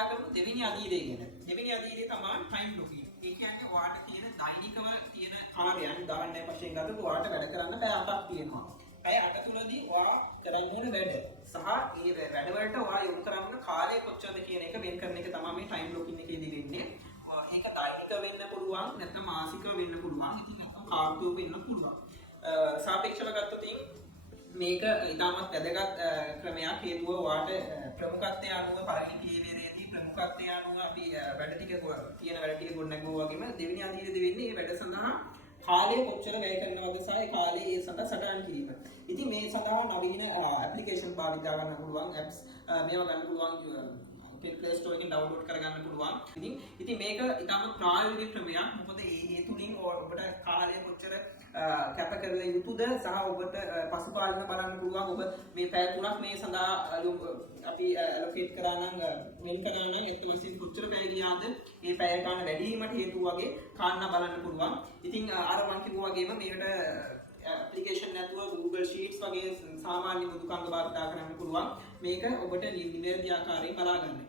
කතා කරමු දෙවෙනි අදීරය ගැන. දෙවෙනි අදීරය තමයි ටයිම් බ්ලොකින්. ඒ කියන්නේ ඔයාලට තියෙන දෛනිකව තියෙන කාර්යයන් උදාහරණයක් වශයෙන් ගත්තොත් ඔයාලට වැඩ කරන්න පැය 8ක් තියෙනවා. පැය 8 තුලදී ඔයා කරන්න ඕන වැඩ සහ ඒ වැඩවලට ඔයා යොමු කරන කාලය කොච්චරද කියන එක වෙන් කරන එක තමයි මේ ටයිම් බ්ලොකින් එකේදී වෙන්නේ. ඒක දෛනික වෙන්න පුළුවන් නැත්නම් මාසික වෙන්න පුළුවන්. ඉතින් නැත්නම් කාර්යෝ වෙන්න පුළුවන්. සාපේක්ෂව ගත්තොත් මේක ඉතාමත් වැදගත් ක්‍රමයක්. හේතුව ඔයාට ප්‍රමුඛත්වය අනුව පළවෙනි පියවරේදී ප්‍රමුඛත්වය අනුව අපි වැඩ ටික තියෙන වැඩ ටික ගොඩනගුවා වගේම දෙවෙනි අදියරේදී වෙන්නේ මේ වැඩ සඳහා කාලය කොච්චර වැය කරනවද සහ ඒ කාලය ඒ සඳහා සටහන් කිරීම. ඉතින් මේ සඳහා නවීන ඇප්ලිකේෂන් භාවිත ගන්න පුළුවන් apps මේවා ගන්න පුළුවන් Play Store එකෙන් download කරගන්න පුළුවන්. ඉතින් මේක ඉතාමත් ප්‍රායෝගික ක්‍රමයක්. මොකද ඒ තුලින් ඔබට කාලය කොච්චර කැප කරලා යුතුද සහ ඔබට පසුකාලීන බලන්න පුළුවන්. ඔබ මේ පැය 3ක් මේ සඳහා අපි allocate කරා නම් වෙන් කරා නම් ඒත් වශයෙන් කොච්චර පැය ගියාද මේ පැය ගන්න වැඩි වීමට හේතු වගේ කාරණා බලන්න පුළුවන්. ඉතින් අර මම කිව්වා වගේම මේකට ඇප්ලිකේෂන් නැතුව Google Sheets වගේ සාමාන්‍ය මෘදුකාංග භාවිත කරන්න පුළුවන්. මේක ඔබට නිවැරදි ආකාරයෙන් බලා ගන්න.